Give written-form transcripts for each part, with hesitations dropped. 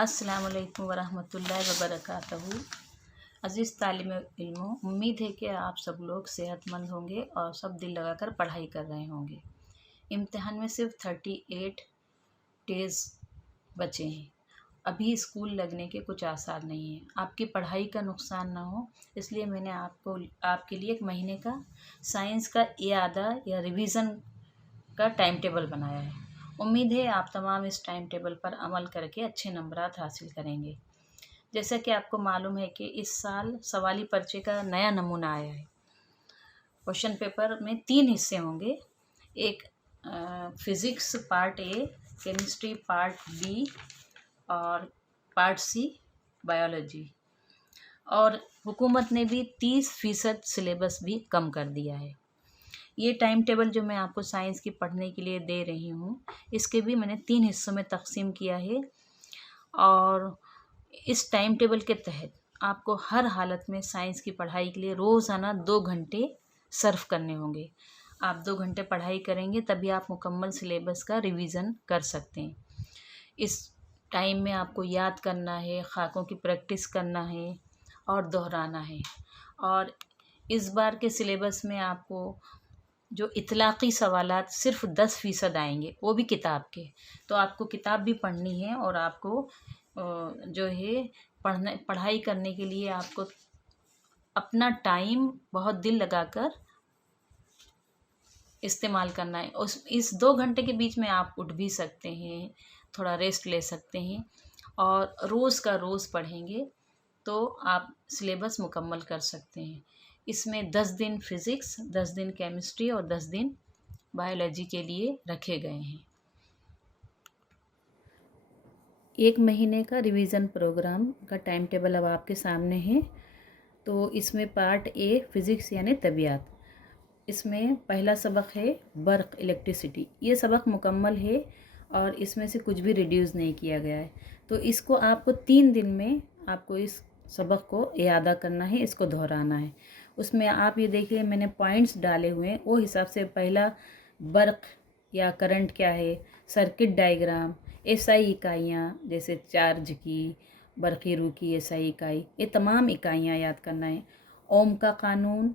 अस्सलाम वालेकुम वरहमतुल्लाहि वबरकातुहू। अज़ीज़ तालिब इल्मों, उम्मीद है कि आप सब लोग सेहतमंद होंगे और सब दिल लगाकर पढ़ाई कर रहे होंगे। इम्तिहान में सिर्फ 38 डेज़ बचे हैं। अभी स्कूल लगने के कुछ आसार नहीं हैं। आपकी पढ़ाई का नुकसान ना हो, इसलिए मैंने आपके लिए एक महीने का साइंस का इआदा या रिवीज़न का टाइम टेबल बनाया है। उम्मीद है आप तमाम इस टाइम टेबल पर अमल करके अच्छे नंबरात हासिल करेंगे। जैसा कि आपको मालूम है कि इस साल सवाली पर्चे का नया नमूना आया है। क्वेश्चन पेपर में 3 हिस्से होंगे। एक physics part A, chemistry part B और पार्ट सी बायोलॉजी। और हुकूमत ने भी 30% सिलेबस भी कम कर दिया है। ये टाइम टेबल जो मैं आपको साइंस की पढ़ने के लिए दे रही हूँ, इसके भी मैंने 3 हिस्सों में तक़सीम किया है। और इस टाइम टेबल के तहत आपको हर हालत में साइंस की पढ़ाई के लिए रोज़ाना 2 घंटे सर्व करने होंगे। आप 2 घंटे पढ़ाई करेंगे तभी आप मुकम्मल सिलेबस का रिवीज़न कर सकते हैं। इस टाइम में आपको याद करना है, खाकों की प्रैक्टिस करना है और दोहराना है। और इस बार के सिलेबस में आपको जो इतलाक़ी सवालात सिर्फ़ 10% आएंगे, वो भी किताब के। तो आपको किताब भी पढ़नी है और आपको जो है पढ़ाई करने के लिए आपको अपना टाइम बहुत दिल लगाकर इस्तेमाल करना है। इस 2 घंटे के बीच में आप उठ भी सकते हैं, थोड़ा रेस्ट ले सकते हैं और रोज़ का रोज़ पढ़ेंगे तो आप सिलेबस मुकम्मल कर सकते हैं। इसमें 10 दिन फ़िज़िक्स, 10 दिन केमिस्ट्री और 10 दिन बायोलॉजी के लिए रखे गए हैं। एक महीने का रिवीज़न प्रोग्राम का टाइम टेबल अब आपके सामने है। तो इसमें पार्ट ए फ़िज़िक्स यानी तबियात। इसमें पहला सबक है बर्क़, इलेक्ट्रिसिटी। ये सबक मुकम्मल है और इसमें से कुछ भी रिड्यूस नहीं किया गया है। तो इसको आपको 3 दिन में आपको इस सबक को इआदा करना है, इसको दोहराना है। उसमें आप ये देखिए मैंने पॉइंट्स डाले हुए हैं, वो हिसाब से पहला बर्क़ या करंट क्या है, सर्किट डायग्राम, एसआई इकाइयाँ जैसे चार्ज की, बरक़ी रूह की एसआई इकाई, ये तमाम इकाइयाँ याद करना है। ओम का कानून,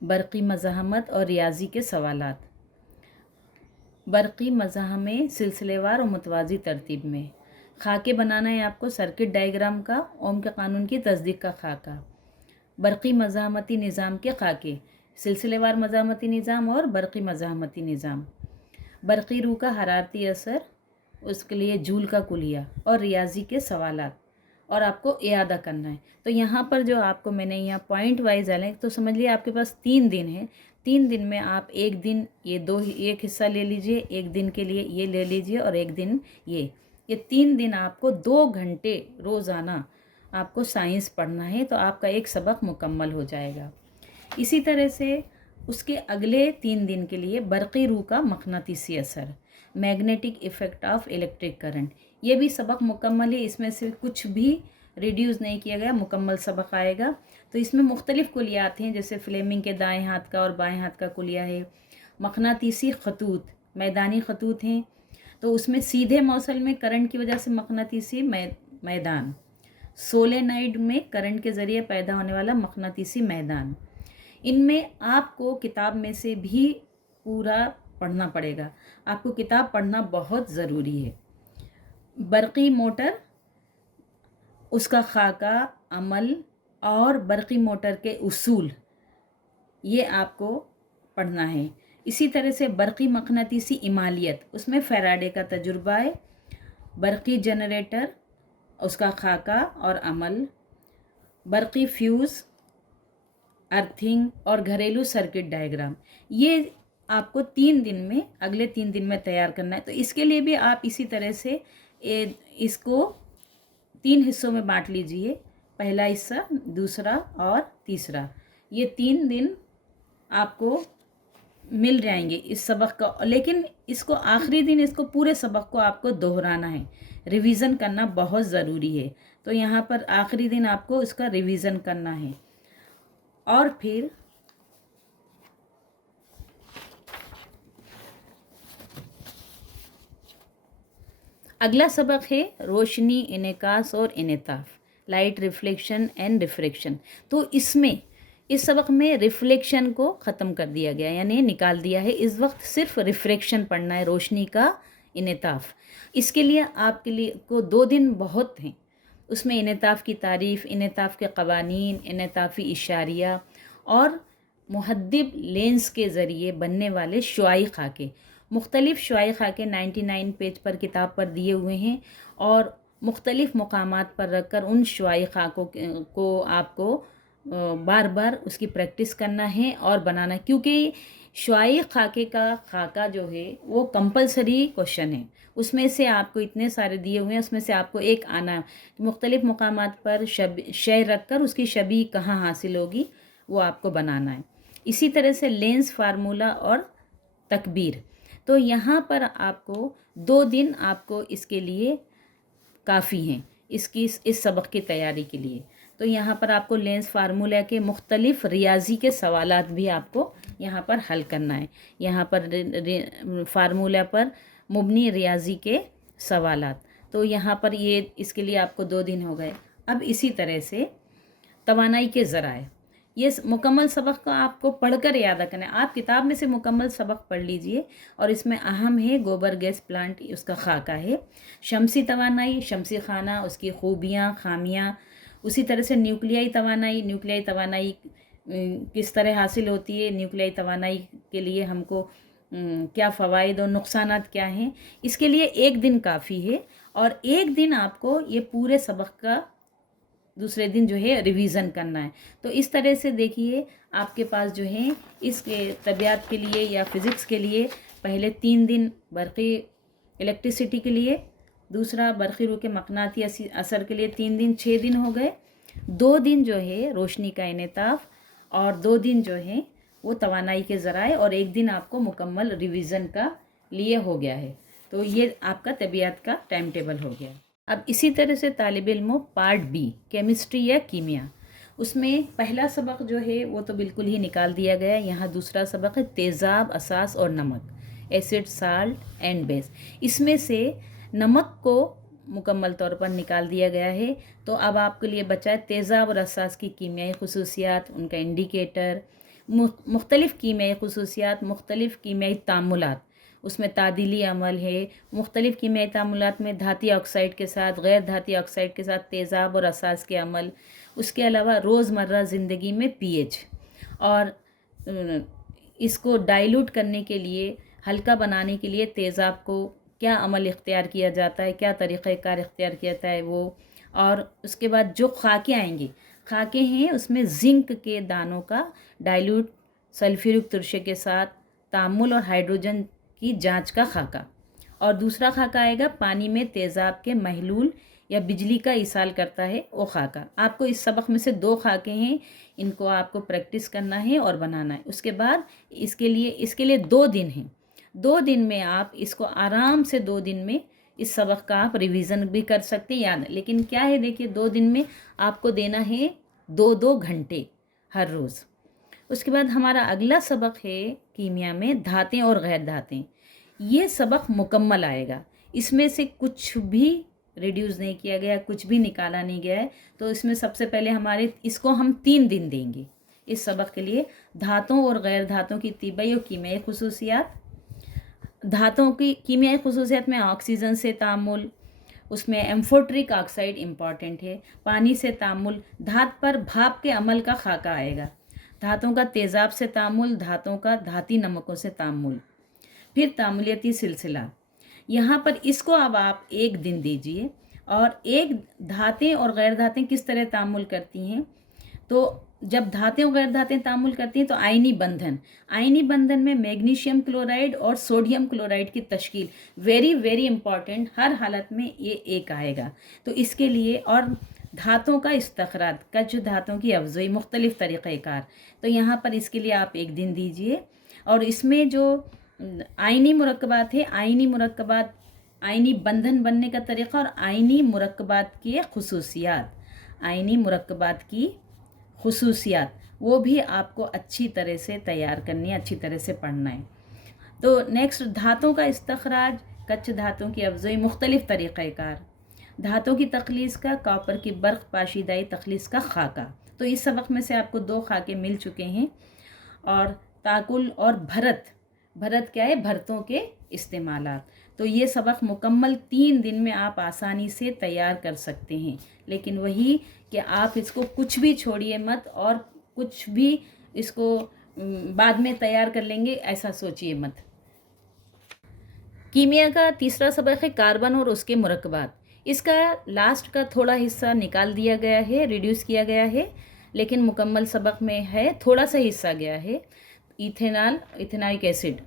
बरक़ी मज़ाहमत और रियाज़ी के सवालात। बरक़ी मज़ाहमें सिलसिलेवार और मुतवाज़ी तरतीब में। खाके बनाना है आपको सर्किट डायग्राम का, ओम के कानून की तस्दीक का खाका, बरक़ी मज़ाहमती निज़ाम के खाके, सिलसिलेवार मज़ाहमती निज़ाम और बरक़ी मज़ाहमती निज़ाम, बरक़ी रूह का हरारती असर, उसके लिए जूल का कुलिया और रियाज़ी के सवालात। और आपको इआदा करना है। तो यहाँ पर जो आपको मैंने यहाँ पॉइंट वाइज डाले, तो समझ लिए आपके पास 3 दिन है। 3 दिन में आप एक दिन एक हिस्सा ले लीजिए, एक दिन के लिए ये ले लीजिए और एक दिन ये 3 दिन आपको 2 घंटे रोज़ाना आपको साइंस पढ़ना है, तो आपका एक सबक मुकम्मल हो जाएगा। इसी तरह से उसके अगले 3 दिन के लिए बरक़ी रूह का मक़नातीसी असर, magnetic effect of electric current, ये भी सबक मुकम्मल है। इसमें से कुछ भी रिड्यूस नहीं किया गया, मुकम्मल सबक आएगा। तो इसमें मुख्तलिफ़ कुलियात हैं, जैसे फ्लेमिंग के दाएं हाथ का और बाएं हाथ का कुलिया है। मक़नातीसी ख़तूत, मैदानी ख़तूत हैं, तो उसमें सीधे मौसल में करंट की वजह से मक़नातीसी मैदान, सोलेनाइड में करंट के ज़रिए पैदा होने वाला मक़नातीसी मैदान। इनमें आपको किताब में से भी पूरा पढ़ना पड़ेगा। आपको किताब पढ़ना बहुत ज़रूरी है। बरक़ी मोटर, उसका खाका, अमल और बरक़ी मोटर के उसूल, ये आपको पढ़ना है। इसी तरह से बरक़ी मक़नातीसी इमालियत, उसमें फ़ैराडे का तजुर्बा है। बरक़ी जनरेटर, उसका खाका और अमल, बरक़ी फ्यूज़, अर्थिंग और घरेलू सर्किट डायग्राम, ये आपको 3 दिन में, अगले 3 दिन में तैयार करना है। तो इसके लिए भी आप इसी तरह से इसको 3 हिस्सों में बांट लीजिए, पहला हिस्सा, दूसरा और तीसरा। ये 3 दिन आपको मिल जाएंगे इस सबक का, लेकिन इसको आखिरी दिन इसको पूरे सबक को आपको दोहराना है, रिवीज़न करना बहुत ज़रूरी है। तो यहाँ पर आखिरी दिन आपको इसका रिवीज़न करना है और फिर اگلا سبق ہے روشنی، انعکاس اور انعطاف، لائٹ ریفلیکشن اینڈ ریفریکشن. تو اس سبق میں ریفلیکشن کو ختم کر دیا گیا، یعنی نکال دیا ہے. اس وقت صرف ریفریکشن پڑھنا ہے، روشنی کا انعطاف. اس کے لیے آپ کے لیے کو 2 دن بہت ہیں. اس میں انعطاف کی تعریف، انعطاف کے قوانین، انعطافی اشاریہ اور محدب لینس کے ذریعے بننے والے شعاعی خاکے. مختلف شعاعی خاکے 99 پیج پر کتاب پر دیے ہوئے ہیں، اور مختلف مقامات پر رکھ کر ان شعاعی خاکوں کو آپ کو بار بار اس کی پریکٹس کرنا ہے اور بنانا ہے، کیونکہ شعاعی خاکے کا خاکہ جو ہے وہ کمپلسری کوشچن ہے. اس میں سے آپ کو اتنے سارے دیے ہوئے ہیں، اس میں سے آپ کو ایک آنا مختلف مقامات پر شے رکھ کر اس کی شبیہ کہاں حاصل ہوگی وہ آپ کو بنانا ہے. اسی طرح سے لینس فارمولا اور تکبیر. تو یہاں پر آپ کو 2 دن آپ کو اس کے لیے کافی ہیں، اس سبق کی تیاری کے لیے. تو یہاں پر آپ کو لینس فارمولا کے مختلف ریاضی کے سوالات بھی آپ کو یہاں پر حل کرنا ہے. یہاں پر فارمولا پر مبنی ریاضی کے سوالات. تو یہاں پر اس کے لیے آپ کو 2 دن ہو گئے. اب اسی طرح سے توانائی کے ذرائع، یہ مکمل سبق کو آپ کو پڑھ کر یاد رکھنا ہے. آپ کتاب میں سے مکمل سبق پڑھ لیجئے، اور اس میں اہم ہے گوبر گیس پلانٹ، اس کا خاکہ ہے. شمسی توانائی، شمسی خانہ، اس کی خوبیاں، خامیاں. اسی طرح سے نیوکلیائی توانائی کس طرح حاصل ہوتی ہے، نیوکلیائی توانائی کے لیے ہم کو کیا فوائد اور نقصانات کیا ہیں. اس کے لیے 1 دن کافی ہے، اور 1 دن آپ کو یہ پورے سبق کا دوسرے دن جو ہے ریویژن کرنا ہے. تو اس طرح سے دیکھیے آپ کے پاس جو ہے اس کے طبیعت کے لیے یا فزکس کے لیے پہلے 3 دن برقی الیکٹریسٹی کے لیے، دوسرا برقی رو کے مقناطیسی اثر کے لیے 3 دن، 6 دن ہو گئے. 2 دن جو ہے روشنی کا انعطاف، اور 2 دن جو ہے وہ توانائی کے ذرائع، اور 1 دن آپ کو مکمل ریویژن کا لیے ہو گیا ہے. تو یہ آپ کا طبیعت کا ٹائم ٹیبل ہو گیا. اب اسی طرح سے طالب علموں پارٹ بی کیمسٹری یا کیمیا، اس میں پہلا سبق جو ہے وہ تو بالکل ہی نکال دیا گیا. یہاں دوسرا سبق ہے تیزاب، اساس اور نمک، ایسڈ، سالٹ اینڈ بیس. اس میں سے نمک کو مکمل طور پر نکال دیا گیا ہے. تو اب آپ کے لیے بچا ہے تیزاب اور اساس کی کیمیائی خصوصیات، ان کا انڈیکیٹر، مختلف کیمیائی خصوصیات، مختلف کیمیائی تعاملات. اس میں تعدیلی عمل ہے. مختلف کیمیائی تعاملات میں دھاتی آکسائڈ کے ساتھ، غیر دھاتی آکسائڈ کے ساتھ تیزاب اور اساس کے عمل. اس کے علاوہ روزمرہ زندگی میں پی ایچ، اور اس کو ڈائلوٹ کرنے کے لیے، ہلکا بنانے کے لیے تیزاب کو کیا عمل اختیار کیا جاتا ہے، کیا طریقہ کار اختیار کیا جاتا ہے وہ. اور اس کے بعد جو خاکے آئیں گے، خاکے ہیں اس میں زنک کے دانوں کا ڈائلوٹ سلفیورک ترشے کے ساتھ تعامل اور ہائیڈروجن کی جانچ کا خاکہ. اور دوسرا خاکہ آئے گا پانی میں تیزاب کے محلول یا بجلی کا ایصال کرتا ہے وہ خاکہ. آپ کو اس سبق میں سے 2 خاکے ہیں، ان کو آپ کو پریکٹس کرنا ہے اور بنانا ہے. اس کے بعد اس کے لیے 2 دن ہیں. 2 دن میں آپ اس کو آرام سے 2 دن میں اس سبق کا آپ ریویژن بھی کر سکتے ہیں یاد. لیکن کیا ہے دیکھیے 2 دن میں آپ کو دینا ہے 2 گھنٹے ہر روز. اس کے بعد ہمارا اگلا سبق ہے کیمیا میں دھاتیں اور غیر دھاتیں. یہ سبق مکمل آئے گا. اس میں سے کچھ بھی ریڈیوز نہیں کیا گیا، کچھ بھی نکالا نہیں گیا ہے. تو اس میں سب سے پہلے اس کو ہم 3 دن دیں گے اس سبق کے لیے. دھاتوں اور غیر دھاتوں کی طبعی اور کیمیائی خصوصیات. دھاتوں کی کیمیائی خصوصیات میں آکسیجن سے تعامل، اس میں ایمفوٹرک آکسائڈ امپورٹنٹ ہے. پانی سے تعامل، دھات پر بھاپ کے عمل کا خاکہ آئے گا. دھاتوں کا تیزاب سے تعامل، دھاتوں کا دھاتی نمکوں سے تعامل. پھر تعاملیتی سلسلہ. یہاں پر اس کو اب آپ 1 دن دیجئے. اور دھاتیں اور غیر دھاتیں کس طرح تعامل کرتی ہیں. تو جب دھاتیں اور غیر دھاتیں تعامل کرتی ہیں تو آئینی بندھن میں میگنیشیم کلورائڈ اور سوڈیم کلورائڈ کی تشکیل ویری ویری امپورٹنٹ، ہر حالت میں یہ ایک آئے گا. تو اس کے لیے اور دھاتوں کا استخراج، کچھ دھاتوں کی افزوئی، مختلف طریقہ کار. تو یہاں پر اس کے لیے آپ 1 دن دیجئے. اور اس میں جو آئینی مرکبات ہے، آئینی بندھن بننے کا طریقہ اور آئینی مرکبات کی خصوصیات، وہ بھی آپ کو اچھی طرح سے تیار کرنی ہے، اچھی طرح سے پڑھنا ہے. تو نیکسٹ دھاتوں کا استخراج، कच्च धातुओं की अफज़ाई मुख्तलिफ तरीक़ाकार, धातुओं की तख़लीस का, कॉपर की बर्क़ पाशीदाई तख़लीस का खाका। तो इस सबक में से आपको 2 खाके मिल चुके हैं। और ताकुल और भरत, भरत क्या है, भरतों के इस्तेमालात। तो ये सबक मुकम्मल 3 दिन में आप आसानी से तैयार कर सकते हैं। लेकिन वही कि आप इसको कुछ भी छोड़िए मत और कुछ भी इसको बाद में तैयार कर लेंगे ऐसा सोचिए मत। कीमिया का तीसरा सबक है कार्बन और उसके मुरक्कबात। इसका लास्ट का थोड़ा हिस्सा निकाल दिया गया है, रिड्यूस किया गया है, लेकिन मुकम्मल सबक में है थोड़ा सा हिस्सा गया है। इथेनॉल, इथेनाइक एसिड,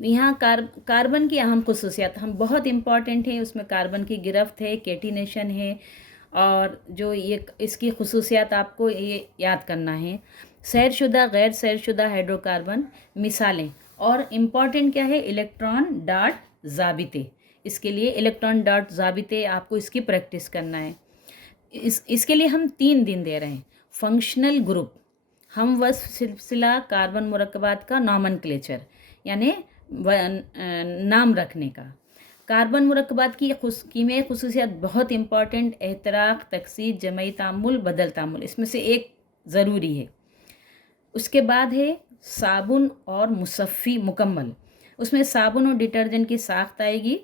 यहाँ कार्बन की अहम खुसूसियात हम बहुत इम्पॉर्टेंट है। उसमें कार्बन की गिरफ्त है, केटिनेशन है, और जो ये इसकी खुसूसियात आपको ये याद करना है। सैरशुदा, गैर सैरशुदा हाइड्रोकार्बन मिसालें, और इम्पॉर्टेंट क्या है, इलेक्ट्रॉन डाट ज़ाबिते। इसके लिए इलेक्ट्रॉन डाट ज़ाबिते आपको इसकी प्रैक्टिस करना है। इसके लिए हम 3 दिन दे रहे हैं। फंक्शनल ग्रुप, हम वस्फ सिलसिला कार्बन मुरक्कबात का नॉमनक्लेचर यानी नाम रखने का। कार्बन मुरक्कबात की कीमियाई खुसूसियात बहुत इंपॉर्टेंट, एहतराक, तकसीद, जमई तामुल, बदल तामुल, इसमें से एक ज़रूरी है। उसके बाद है साबुन और मुसफ़ी मुकम्मल। उसमें साबुन और डिटर्जेंट की साख्त आएगी,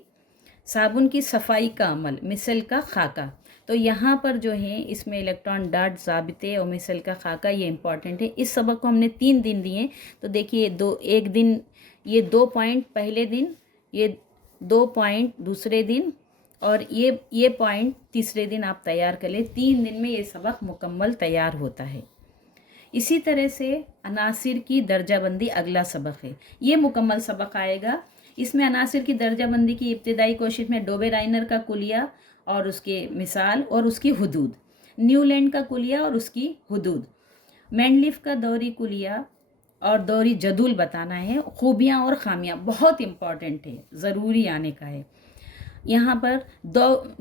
साबुन की सफाई का अमल, मिसल का खाका। तो यहाँ पर जो है इसमें इलेक्ट्रॉन डाट ज़ाबिते और मिसल का खाका ये इम्पॉर्टेंट है। इस सबक को हमने 3 दिन दिए, तो देखिए एक दिन ये 2 पॉइंट पहले दिन, ये 2 पॉइंट दूसरे दिन, और ये पॉइंट तीसरे दिन आप तैयार कर लें। 3 दिन में ये सबक मुकम्मल तैयार होता है। इसी तरह से अनासिर की दर्जाबंदी अगला सबक है, ये मुकम्मल सबक आएगा। इसमें अनासिर की दर्जाबंदी की इब्तिदाई कोशिश में डोबे राइनर का कुलिया और उसके मिसाल और उसकी हुदूद, न्यूलैंड का कुलिया और उसकी हुदूद, मैंडलिफ का दौरी कुलिया और दौरी जदूल बताना है। खूबियाँ और खामियाँ बहुत इम्पॉर्टेंट है, ज़रूरी आने का है। यहाँ पर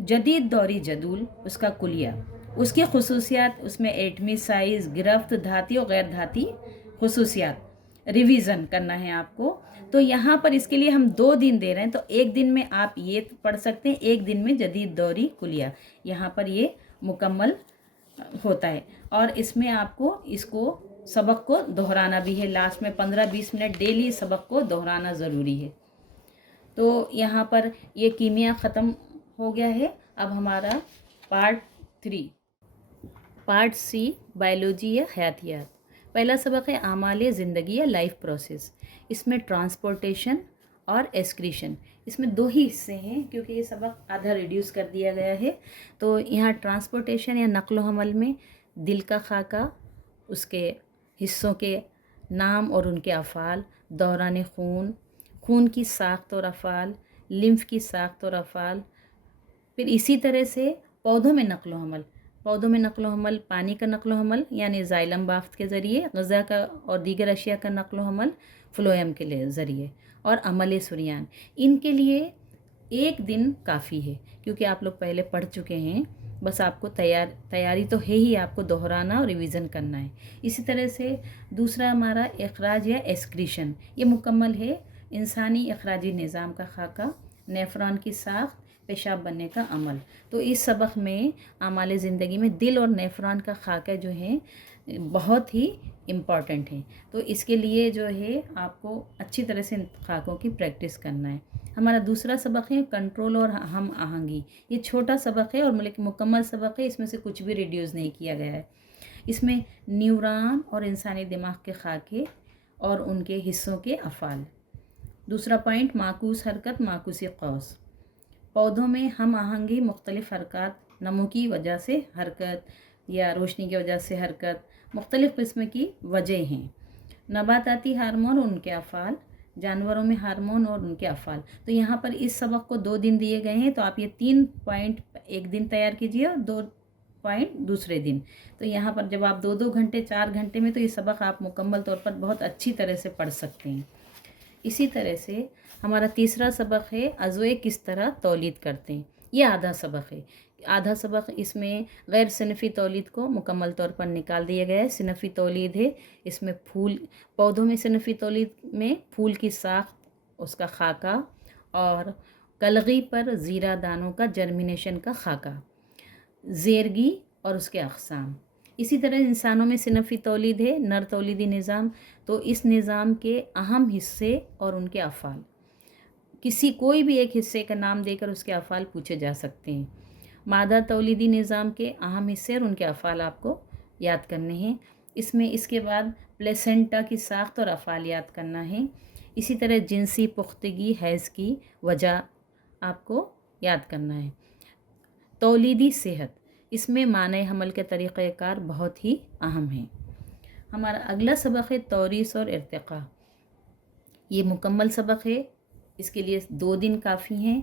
जदीद दौरी जदूल, उसका कुलिया, उसकी खुसूसियात, उसमें एटमी साइज़, गिरफ्त, धाती और गैर धाती खुसूसियात रिवीज़न करना है आपको। तो यहाँ पर इसके लिए हम 2 दिन दे रहे हैं, तो एक दिन में आप ये पढ़ सकते हैं, एक दिन में जदीद दौरी कुलिया, यहाँ पर ये मुकम्मल होता है। और इसमें आपको इसको सबक को दोहराना भी है, लास्ट में 15-20 मिनट डेली सबक को दोहराना ज़रूरी है। तो यहाँ पर ये कीमिया ख़त्म हो गया है। अब हमारा पार्ट सी बायोलॉजी या हयातियात। पहला सबक है आमाल ज़िंदगी या लाइफ प्रोसेस। इसमें ट्रांसपोर्टेशन और एक्सक्रीशन, इसमें 2 ही हिस्से हैं क्योंकि ये सबक आधा रिड्यूस कर दिया गया है। तो यहाँ ट्रांसपोर्टेशन या नक़्ल व हमल में दिल का खाका, उसके हिस्सों के नाम और उनके अफ़ाल, दौरान खून की साख्त और अफ़ाल, लिम्फ की साख्त और अफ़ाल। फिर इसी तरह से पौधों में नक़्ल व हमल, पानी का नक़्ल व हमल यानी ज़ाइलम बाफ्त के ज़रिए, ग़ज़ा का और दीगर अशिया का नक़्ल व हमल फ़्लोएम के लिए ज़रिए, और अमल सुरियान। इनके लिए 1 दिन काफ़ी है क्योंकि आप लोग पहले पढ़ चुके हैं। बस आपको तैयारी तो है ही, आपको दोहराना और रिवीज़न करना है। इसी तरह से दूसरा हमारा इखराज या एक्सक्रीशन, ये मुकम्मल है। इंसानी अखराजी निज़ाम का खाका, नेफ्रॉन की साख्त, पेशाब बनने का अमल। तो इस सबक में आमाल ज़िंदगी में दिल और नेफ्रॉन का खाका जो है बहुत ही इम्पॉर्टेंट है। तो इसके लिए जो है आपको अच्छी तरह से खाकों की प्रैक्टिस करना है। हमारा दूसरा सबक है कंट्रोल और हम आहंगी। ये छोटा सबक है और लेकिन मुकम्मल सबक है, इसमें से कुछ भी रिड्यूस नहीं किया गया है। इसमें न्यूरॉन और इंसानी दिमाग के खाके और उनके हिस्सों के अफ़ाल। दूसरा पॉइंट माकूस हरकत, माकूसी कौस। पौधों में हम आहंगी मुख्तलिफ़ हरकत, नमो की वजह से हरकत या रोशनी की वजह से हरकत, मुख्तलिफ़ किस्म की वजह हैं। नबाताती हार्मोन और उनके अफ़ाल, जानवरों में हार्मोन और उनके अफ़ाल। तो यहाँ पर इस सबक को 2 दिन दिए गए हैं, तो आप ये 3 पॉइंट एक दिन तैयार कीजिए और 2 पॉइंट दूसरे दिन। तो यहाँ पर जब आप 2-2 घंटे 4 घंटे में, तो ये सबक आप मुकम्मल तौर पर बहुत अच्छी तरह से पढ़ सकते हैं। इसी तरह से हमारा तीसरा सबक है अज़वे किस तरह तौलीद करते हैं। ये आधा सबक है। आधा सबक इसमें गैर सनफ़ी तौलीद को मुकम्मल तौर पर निकाल दिया गया है। सनफ़ी तौलीद है, इसमें पौधों में सनफ़ी तौलीद में फूल की साख्त, उसका खाका और کلغی پر زیرہ دانوں کا جرمینیشن کا خاکہ، زیرگی اور اس کے اقسام۔ اسی طرح انسانوں میں صنفی تولید ہے، نر تولیدی نظام، تو اس نظام کے اہم حصے اور ان کے افعال، کوئی بھی ایک حصے کا نام دے کر اس کے افعال پوچھے جا سکتے ہیں۔ مادہ تولیدی نظام کے اہم حصے اور ان کے افعال آپ کو یاد کرنے ہیں۔ اس کے بعد پلیسنٹا کی ساخت اور افعال یاد کرنا ہے۔ اسی طرح جنسی پختگی حیض کی وجہ آپ کو یاد کرنا ہے۔ تولیدی صحت، اس میں معنی حمل کے طریقہ کار بہت ہی اہم ہیں۔ ہمارا اگلا سبق ہے توریث اور ارتقاء۔ یہ مکمل سبق ہے، اس کے لیے 2 دن کافی ہیں۔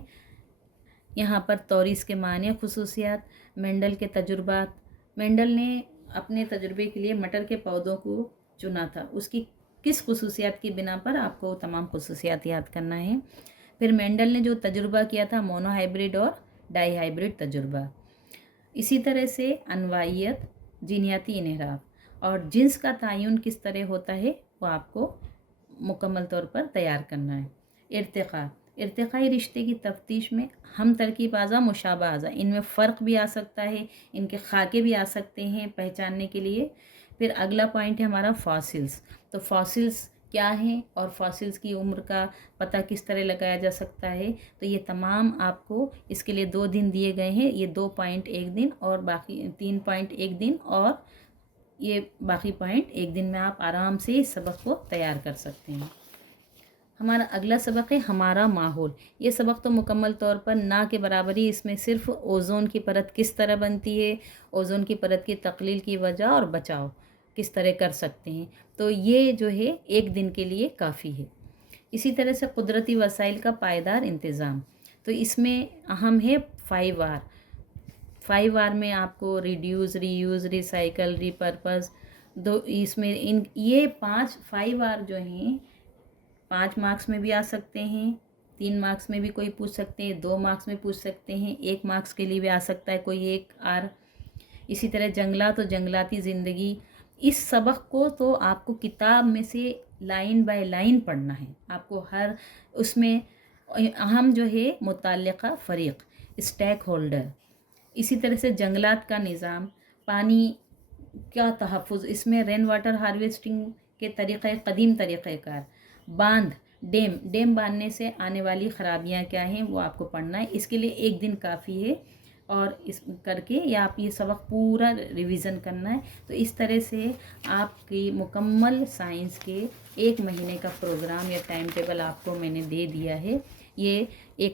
یہاں پر توریث کے معنی، خصوصیات، مینڈل کے تجربات۔ مینڈل نے اپنے تجربے کے لیے مٹر کے پودوں کو چنا تھا، اس کی کس خصوصیات کی بنا پر آپ کو تمام خصوصیات یاد کرنا ہے۔ پھر مینڈل نے جو تجربہ کیا تھا مونو ہائبرڈ اور ڈائی ہائبرڈ تجربہ۔ اسی طرح سے انواعیت، جینیاتی انحراف اور جنس کا تعین کس طرح ہوتا ہے وہ آپ کو مکمل طور پر تیار کرنا ہے۔ ارتقائی رشتے کی تفتیش میں ہم ترکیب اعضاء، مشابہ اعضاء، ان میں فرق بھی آ سکتا ہے، ان کے خاکے بھی آ سکتے ہیں پہچاننے کے لیے۔ پھر اگلا پوائنٹ ہے ہمارا فاسلز۔ تو فاسلز کیا ہیں اور فاسلز کی عمر کا پتہ کس طرح لگایا جا سکتا ہے، تو یہ تمام آپ کو اس کے لیے 2 دن دیے گئے ہیں۔ یہ 2 پوائنٹ 1 دن اور باقی 3 پوائنٹ 1 دن، اور یہ باقی پوائنٹ 1 دن میں آپ آرام سے اس سبق کو تیار کر سکتے ہیں۔ ہمارا اگلا سبق ہے ہمارا ماحول۔ یہ سبق تو مکمل طور پر نہ کے برابر ہی، اس میں صرف اوزون کی پرت کس طرح بنتی ہے، اوزون کی پرت کی تقلیل کی وجہ اور بچاؤ کس طرح کر سکتے ہیں، تو یہ جو ہے 1 دن کے لیے کافی ہے۔ اسی طرح سے قدرتی وسائل کا پائیدار انتظام، تو اس میں اہم ہے 5 آر۔ 5 آر میں آپ کو ریڈیوز، ری یوز، ریسائیکل، ری پرپز، اس میں یہ 5 آر جو ہیں 5 مارکس میں بھی آ سکتے ہیں، 3 مارکس میں بھی کوئی پوچھ سکتے ہیں، 2 مارکس میں پوچھ سکتے ہیں، 1 مارکس کے لیے بھی آ سکتا ہے کوئی 1 آر۔ اسی طرح جنگلات و جنگلاتی زندگی، اس سبق کو تو آپ کو کتاب میں سے لائن بائی لائن پڑھنا ہے۔ آپ کو اس میں اہم جو ہے متعلقہ فریق، اسٹیک ہولڈر، اسی طرح سے جنگلات کا نظام، پانی کا تحفظ، اس میں رین واٹر ہارویسٹنگ کے قدیم طریقہ کار، باندھ، ڈیم باندھنے سے آنے والی خرابیاں کیا ہیں وہ آپ کو پڑھنا ہے۔ اس کے لیے 1 دن کافی ہے، اور اس کر کے یا آپ یہ سبق پورا ریویژن کرنا ہے۔ تو اس طرح سے آپ کی مکمل سائنس کے 1 مہینے کا پروگرام یا ٹائم ٹیبل آپ کو میں نے دے دیا ہے۔ یہ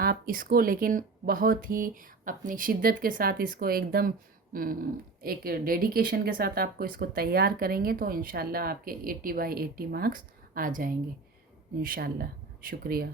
آپ اس کو لیکن بہت ہی اپنی شدت کے ساتھ اس کو ایک دم ایک ڈیڈیکیشن کے ساتھ آپ کو اس کو تیار کریں گے تو انشاءاللہ آپ کے 80/80 مارکس آ جائیں گے انشاءاللہ۔ شکریہ۔